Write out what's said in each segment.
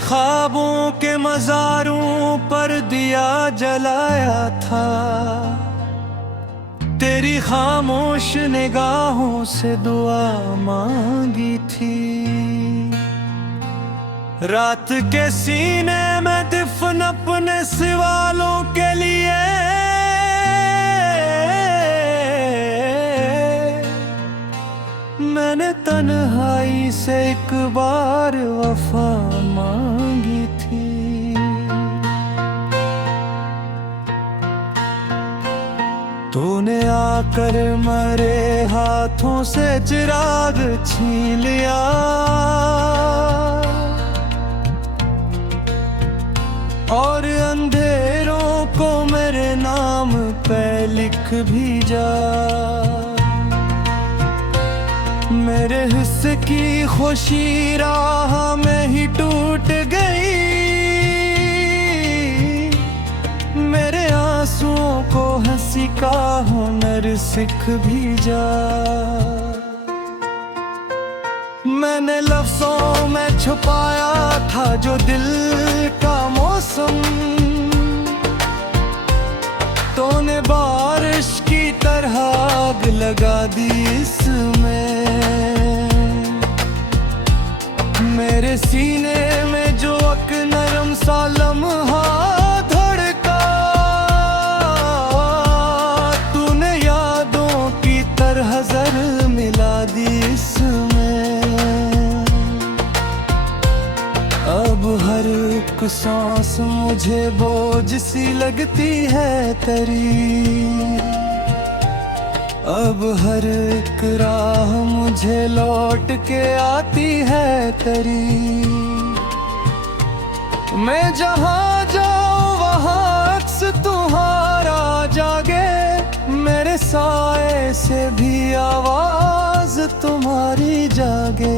ख्वाबों के मज़ारों पर दिया जलाया था, तेरी खामोश निगाहों से दुआ मांगी थी। रात के सीने में दफन अपने सवालों के लिए मैंने तन्हाई से एक बार वफा मांगी थी। तूने आकर मरे हाथों से चिराग छीन लिया, और अंधेरों को मेरे नाम पे लिख भेजा। मेरे हिस्से की खुशी राह में ही टूट गई, मेरे आंसुओं को हंसी का हुनर सीख भेजा। मैंने लफ्जों में छुपाया था जो दिल का मौसम, तूने बारिश की तरह आग लगा दी इसमें। मेरे सीने में जो एक नरम सा लम्हा धड़का, तूने यादों की तरह जर मिला दी इसमें। अब हर एक सांस मुझे बोझ सी लगती है तेरी, अब हर एक राह मुझे लौट के आती है तेरी। मैं जहाँ जाऊँ वहाँ अक्स तुम्हारा जागे, मेरे साए से भी आवाज तुम्हारी जागे।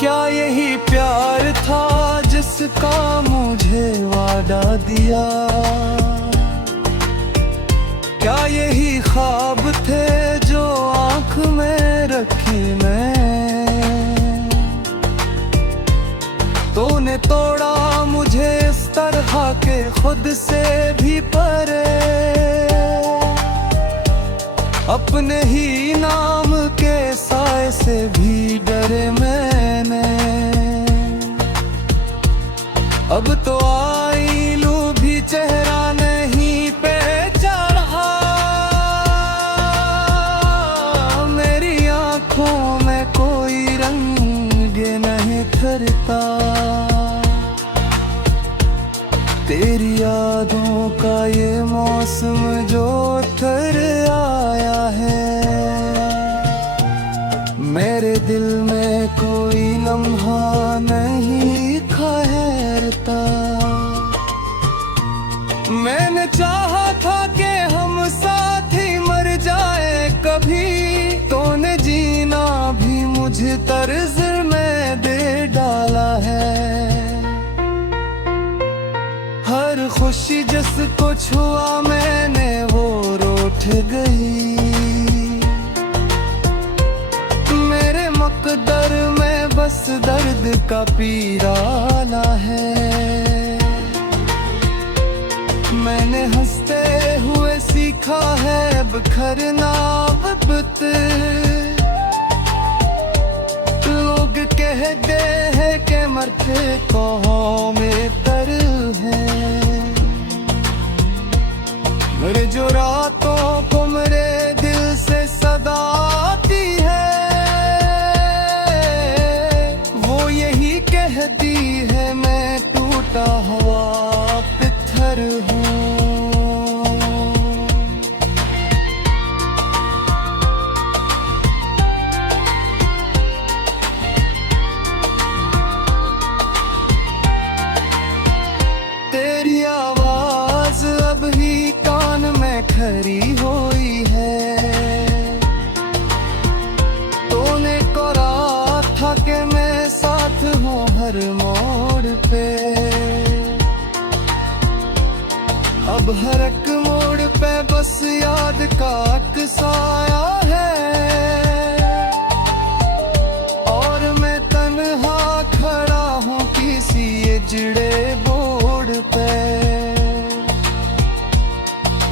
क्या यही प्यार था जिसका मुझे वादा दिया, क्या यही ख्वाब थे जो आँख में रखी मैं। तूने तोड़ा मुझे इस तरह के खुद से भी परे, अपने ही नाम के साए से भी डरे मैंने। अब तो आईलू भी चेहरा नहीं पहचाना, मेरी आंखों में कोई रंग नहीं ठहरता। तेरी यादों का ये मौसम जो उतर आया है, मेरे दिल में कोई लम्हा नहीं ठहरता। मैंने चाहा था कि हम साथ ही मर जाए कभी, तूने जीना भी मुझे तर्ज में दे डाला है। हर खुशी जिसको छुआ मैंने वो रूठ गई, मेरे मकदर में बस दर्द का पीराना है। मैंने हंसते हुए सीखा है बिखरना वक्त, लोग कहते हैं कि मरते कोहों में तर है। मेरे जो रातों को मेरे दिल से सदा आती है, वो यही कहती है मैं टूटा हुआ पत्थर हूँ। तेरी आवाज अब ही कान में खरी हुई है, तूने कहा था कि मैं साथ हूँ हर मोड़ पे। अब हर एक मोड़ पे बस याद का अक्साया है, और मैं तन्हा खड़ा उजड़े बोर्ड पे।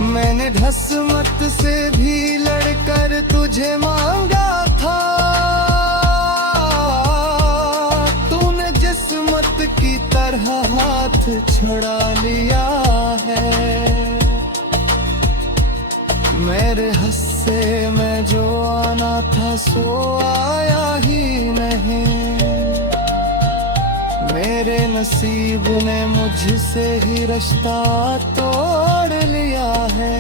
मैंने ढस्मत से भी लड़कर तुझे मांगा था, तूने जिस्मत की तरह हाथ छुड़ा लिया है। मेरे हिस्से में जो आना था सो आया ही नहीं। मेरे नसीब ने मुझसे ही रिश्ता तोड़ लिया है।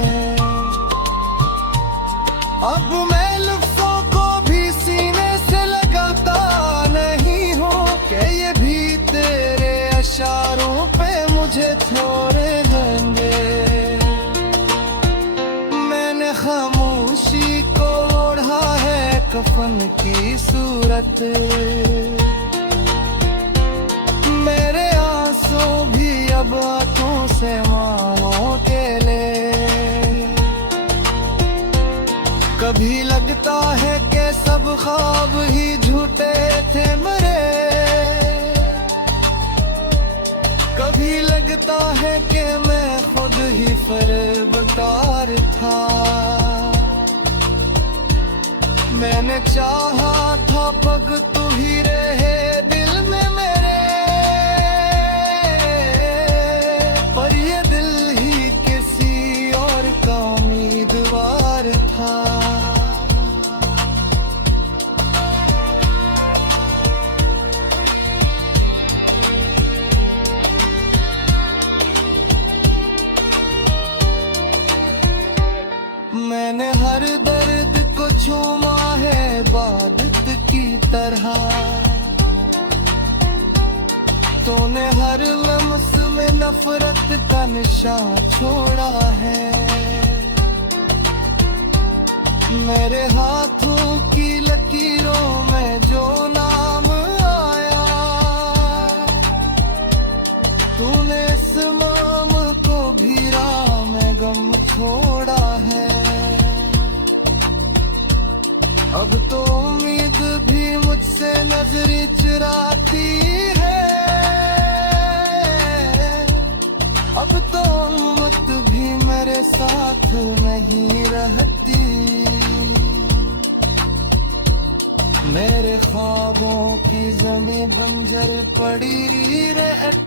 अब मैं लफ्ज़ों को भी सीने से लगाता नहीं हूँ कि ये भी तेरे इशारों पे मुझे थोड़े देंगे। मैंने खामोशी को ओढ़ा है कफन की सूरत, मेरे आंसू भी अब आंखों से मानो के ले। कभी लगता है कि सब ख्वाब ही झूठे थे मेरे, कभी लगता है कि मैं खुद ही फरेबकार था। मैंने चाहा था पग तू ही रहे दिल में मेरे, पर ये दिल ही किसी और का उम्मीदवार था। मैंने हर दर्द को छूमा है इबादत की तरह, तूने हर लम्स में नफरत का निशान छोड़ा है। मेरे हाथों की लकीरों में जो नाम आया, तूने इस नाम को भी राह में गम छोड़ा है। अब तो उम्मीद भी मुझसे नजरें चुराती है, अब तो उम्मत भी मेरे साथ नहीं रहती। मेरे ख्वाबों की ज़मीं बंजर पड़ी रहती।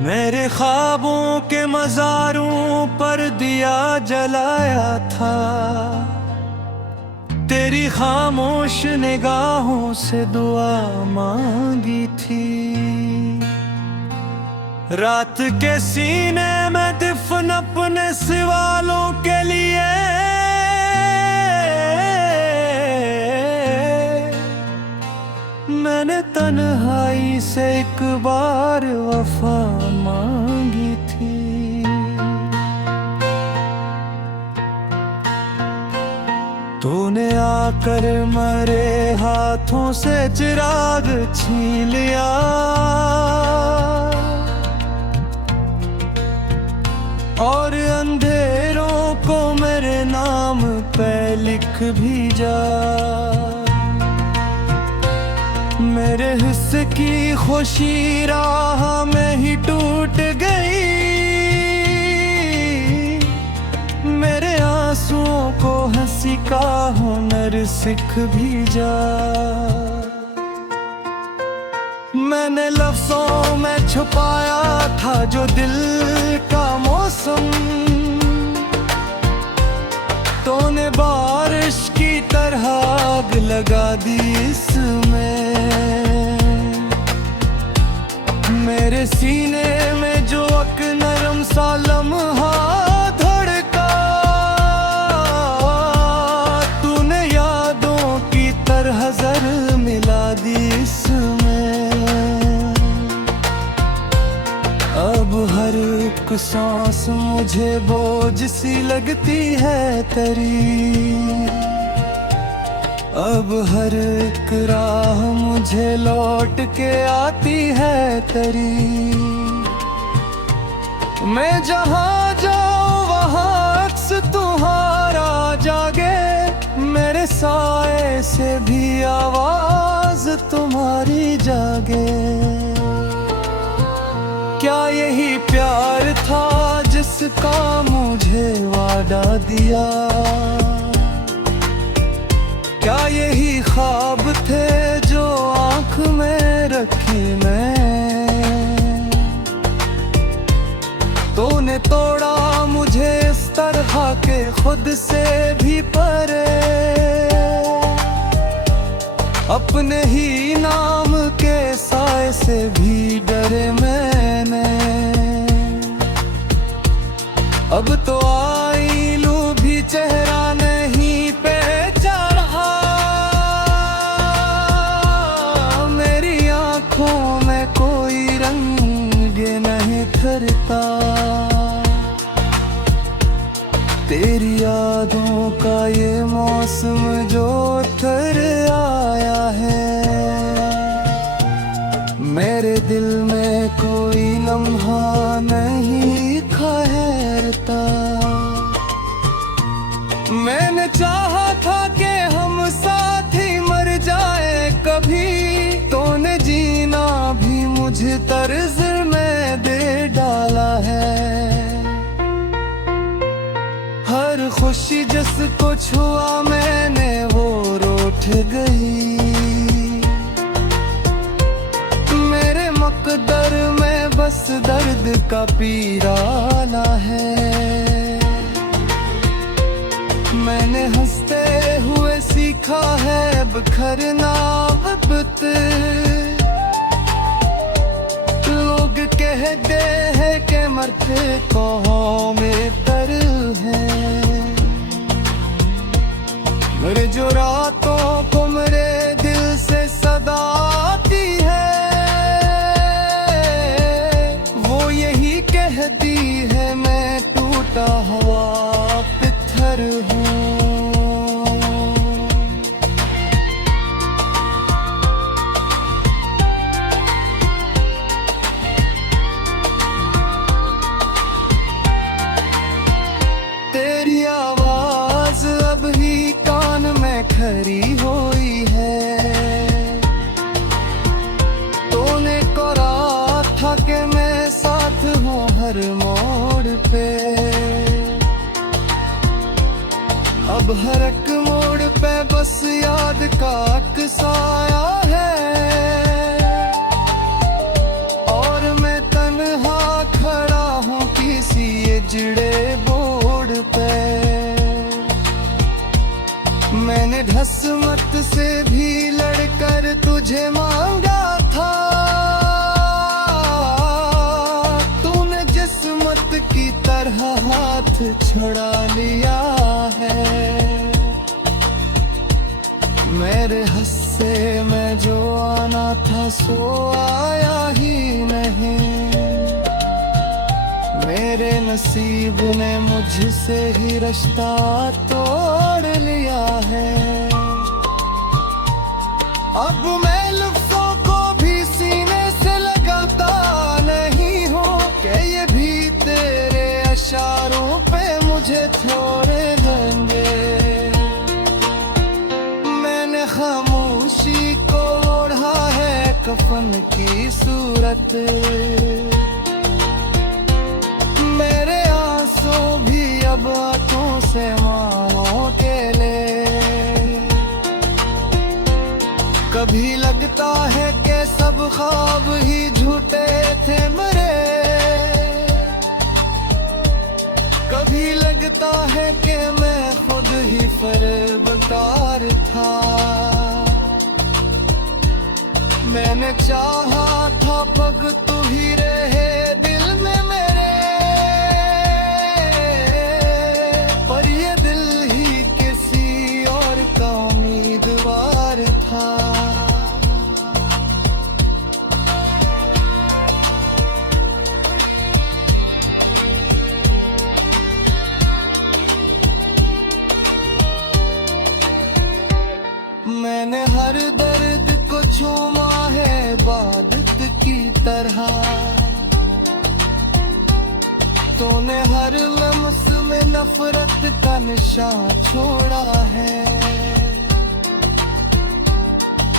मेरे ख्वाबों के मज़ारों पर दिया जलाया था, तेरी खामोश निगाहों से दुआ मांगी थी। रात के सीने में दफन अपने सवालों के लिए, मैंने तन्हाई से एक बार वफा मांगी थी। तूने आकर मेरे हाथों से चिराग छीन लिया, और अंधेरों को मेरे नाम पे लिख भी जा। मेरे हिस्से की खुशी राह में ही टूट गई, मेरे आंसुओं को हंसी का हुनर सीख भी जा। मैंने लफ्जों में छुपाया था जो दिल का मौसम, तूने बारिश की तरह आग लगा दी इसमें। मेरे सीने में जो एक नरम सा लम्हा धड़का, तूने यादों की तरह जर मिला दी इसमें। अब हर एक सांस मुझे बोझ सी लगती है तेरी, अब हर एक राह मुझे लौट के आती है तेरी। मैं जहाँ जाऊँ वहाँ तुम्हारी जागे। क्या यही प्यार था जिसका मुझे वादा दिया? क्या यही ख्वाब थे जो आँख में रखे मैं? तूने तोड़ा मुझे इस तरह के खुद से भी परे, अपने ही नाम के साए से भी डरे मैंने। अब तो आईलू भी चेहरा नहीं पहचान रहा, मेरी आंखों में कोई रंग नहीं ठहरता। तेरी यादों का ये मौसम जो उतर आया है, मेरे दिल में कोई लम्हा नहीं ठहरता। मैंने चाहा था कि हम साथ ही मर जाए कभी, तूने जीना भी मुझे तर्ज में दे डाला है। हर खुशी जिसको छुआ मैंने वो रूठ गई, मेरे मकदर में बस दर्द का पीराना है। मैंने हंसते हुए सीखा है बिखरना वक्त, लोग कहते हैं कि मरते कोहों में तर है। मेरे जो रातों को मेरे दिल से सदा आती है, वो यही कहती है मैं टूटा हुआ पत्थर हूँ। तेरी आवाज अब ही कान में खरी हुई है, तूने कहा था कि मैं साथ हूँ हर मोड़ पे। अब हर एक मोड़ पे बस याद का अक्साया है, और मैं तन्हा खड़ा हूँ किसी उजड़े बोर्ड पे। मैंने ढस्मत से भी लड़कर तुझे मांगा था, तूने जिस्मत की तरह हाथ छुड़ा लिया है। मेरे हिस्से में जो आना था सो आया ही नहीं, मेरे नसीब ने मुझसे ही रिश्ता तोड़ लिया है। अब मैं लफ्ज़ों को भी सीने से लगाता नहीं हूँ कि ये भी तेरे इशारों पे मुझे थोड़े देंगे। मैंने खामोशी को ओढ़ा है कफन की सूरत, मेरे आंसू भी अब आंखों से मानो के ले। कभी लगता है कि सब ख्वाब ही झूठे थे मेरे, कभी लगता है कि मैं खुद ही फरेबकार था। मैंने चाहा था पग तू ही रहे दिल में मेरे, पर ये दिल ही किसी और का उम्मीदवार था। मैंने हर दर्द को छूमा है इबादत की तरह, तूने हर लम्स में नफरत का निशान छोड़ा है।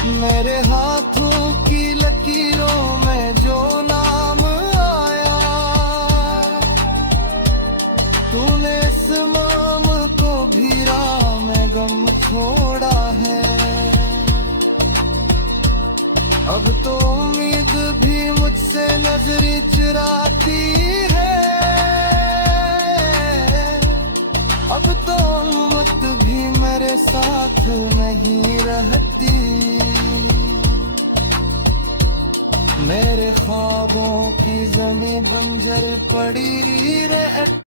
मेरे हाथों की लकीरों में जो नाम आया, तूने इस माम को भी राह में गम छोड़ा है। अब तो उम्मीद भी मुझसे नजरें चुराती है, अब तो उम्मत भी मेरे साथ नहीं रहती। मेरे ख्वाबों की ज़मीं बंजर पड़ी रहती।